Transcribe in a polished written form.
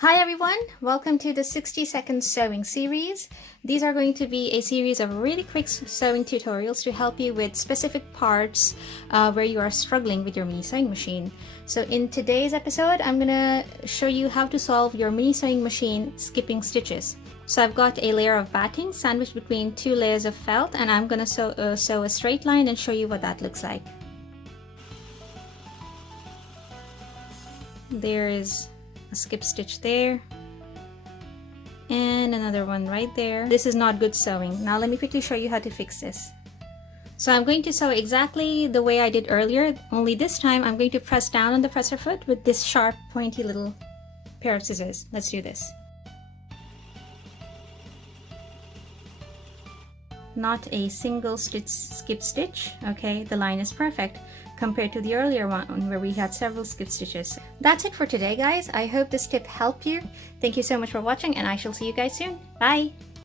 Hi everyone, welcome to the 60-second sewing series. These are going to be a series of really quick sewing tutorials to help you with specific parts where you are struggling with your mini sewing machine. So in today's episode, I'm gonna show you how to solve your mini sewing machine skipping stitches. So I've got a layer of batting sandwiched between two layers of felt, and I'm gonna sew a straight line and show you what that looks like. There is a skip stitch there and another one right there. This is not good sewing. Now let me quickly show you how to fix this. So I'm going to sew exactly the way I did earlier, only this time I'm going to press down on the presser foot with this sharp pointy little pair of scissors. Let's do this. Not a single skip stitch. Okay, the line is perfect compared to the earlier one where we had several skip stitches. That's it for today, guys. I hope this tip helped you. Thank you so much for watching, and I shall see you guys soon. Bye!